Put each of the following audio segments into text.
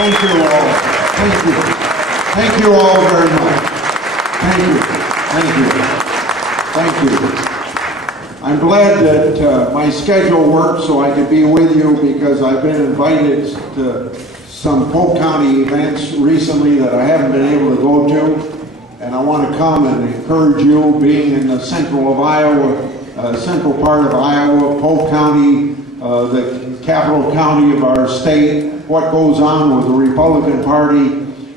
Thank you all. Thank you. Thank you all very much. Thank you. Thank you. Thank you. I'm glad that my schedule worked so I could be with you, because I've been invited to some Polk County events recently that I haven't been able to go to. And I want to come and encourage you, being in the central of Iowa, central part of Iowa, Polk County, the capital county of our state. What goes on with the Republican Party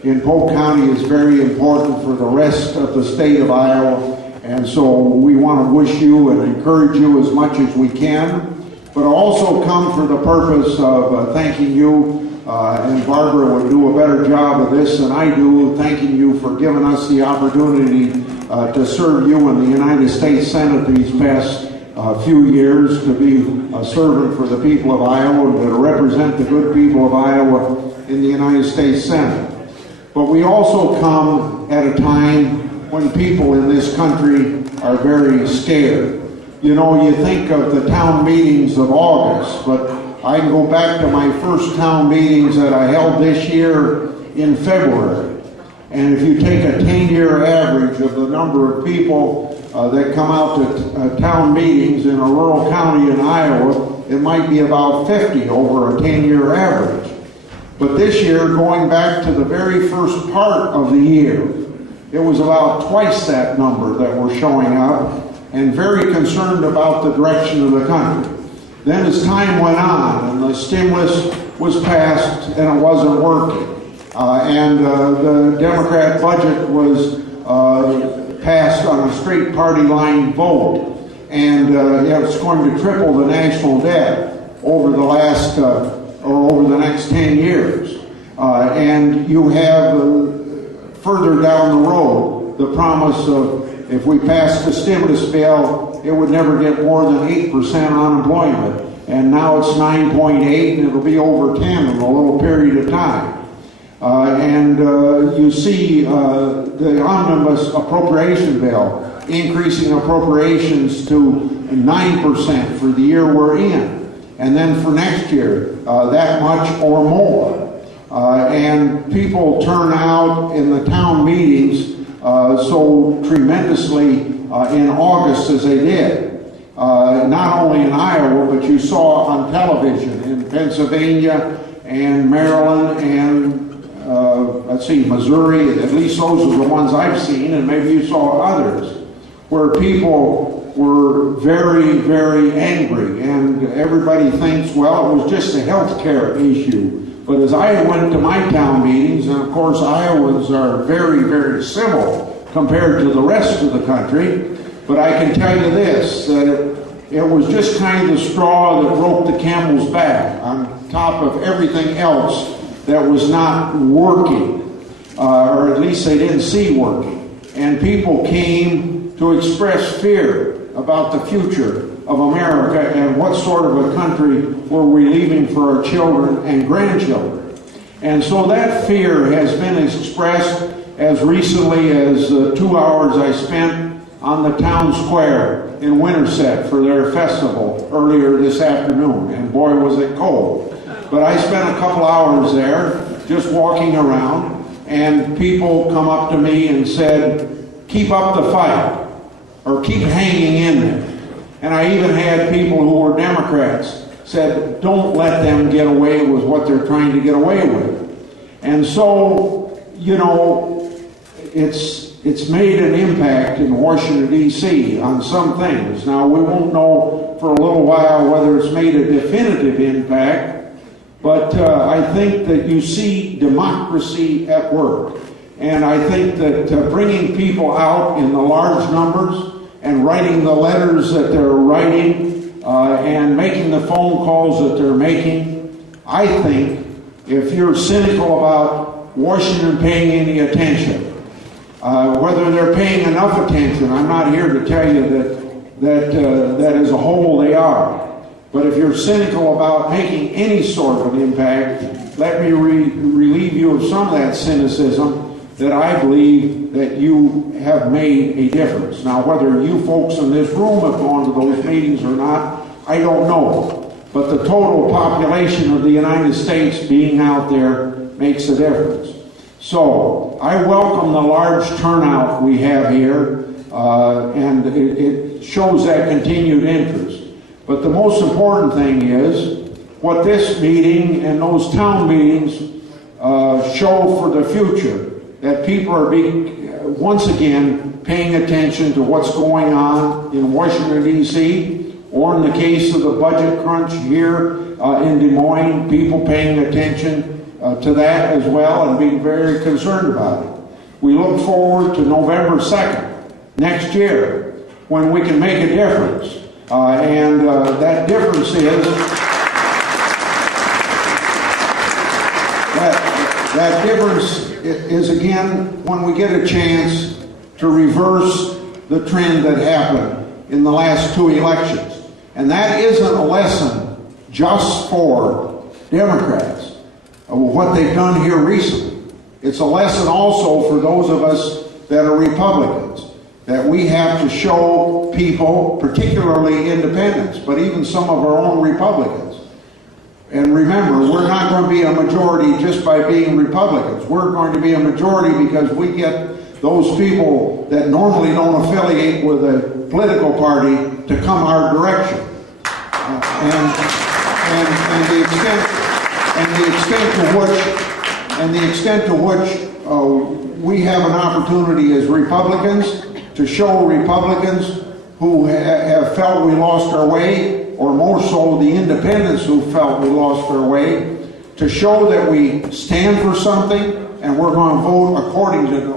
in Polk County is very important for the rest of the state of Iowa. And so we want to wish you and encourage you as much as we can, but also come for the purpose of thanking you. And Barbara would do a better job of this than I do, thanking you for giving us the opportunity to serve you in the United States Senate these past few years, to be a servant for the people of Iowa and to represent the good people of Iowa in the United States Senate. But we also come at a time when people in this country are very scared. You know, you think of the town meetings of August, but I can go back to my first town meetings that I held this year in February. And if you take a 10-year average of the number of people that come out to town meetings in a rural county in Iowa, it might be about 50 over a 10-year average. But this year, going back to the very first part of the year, it was about twice that number that were showing up, and very concerned about the direction of the country. Then as time went on and the stimulus was passed and it wasn't working, and the Democrat budget was passed on a straight party line vote, and it's going to triple the national debt over the last or over the next 10 years. And you have further down the road the promise of, if we pass the stimulus bill, it would never get more than 8% unemployment. And now it's 9.8, and it'll be over 10 in a little period of time. You see the omnibus appropriation bill increasing appropriations to 9% for the year we're in. And then for next year, that much or more. And people turn out in the town meetings so tremendously in August as they did. Not only in Iowa, but you saw on television in Pennsylvania and Maryland and Missouri. At least those are the ones I've seen, and maybe you saw others, where people were very, very angry, and everybody thinks, well, it was just a health care issue. But as I went to my town meetings, and of course Iowans are very, very civil compared to the rest of the country, but I can tell you this, that it was just kind of the straw that broke the camel's back on top of everything else that was not working, or at least they didn't see working. And people came to express fear about the future of America and what sort of a country were we leaving for our children and grandchildren. And so that fear has been expressed as recently as 2 hours I spent on the town square in Winterset for their festival earlier this afternoon. And boy, was it cold. But I spent a couple hours there just walking around, and people come up to me and said, keep up the fight, or keep hanging in there. And I even had people who were Democrats said, don't let them get away with what they're trying to get away with. And so, you know, it's made an impact in Washington, D.C. on some things. Now, we won't know for a little while whether it's made a definitive impact, but I think that you see democracy at work. And I think that bringing people out in the large numbers and writing the letters that they're writing and making the phone calls that they're making, I think if you're cynical about Washington paying any attention, whether they're paying enough attention, I'm not here to tell you that as a whole they are. But if you're cynical about making any sort of an impact, let me relieve you of some of that cynicism, that I believe that you have made a difference. Now, whether you folks in this room have gone to those meetings or not, I don't know. But the total population of the United States being out there makes a difference. So I welcome the large turnout we have here, and it shows that continued interest. But the most important thing is what this meeting and those town meetings show for the future, that people are once again paying attention to what's going on in Washington, D.C., or in the case of the budget crunch here in Des Moines, people paying attention to that as well and being very concerned about it. We look forward to November 2nd next year when we can make a difference. And that difference is that difference is again when we get a chance to reverse the trend that happened in the last two elections. And that isn't a lesson just for Democrats of what they've done here recently. It's a lesson also for those of us that are Republicans, that we have to show people, particularly independents, but even some of our own Republicans. And remember, we're not going to be a majority just by being Republicans. We're going to be a majority because we get those people that normally don't affiliate with a political party to come our direction. And the extent to which we have an opportunity as Republicans to show Republicans who have felt we lost our way, or more so the independents who felt we lost our way, to show that we stand for something and we're going to vote according to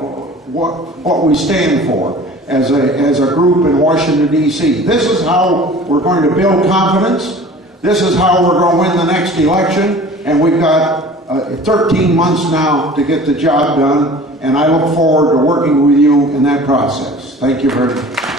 what we stand for as a group in Washington, D.C. This is how we're going to build confidence. This is how we're going to win the next election. And we've got 13 months now to get the job done. And I look forward to working with you in that process. Thank you very much.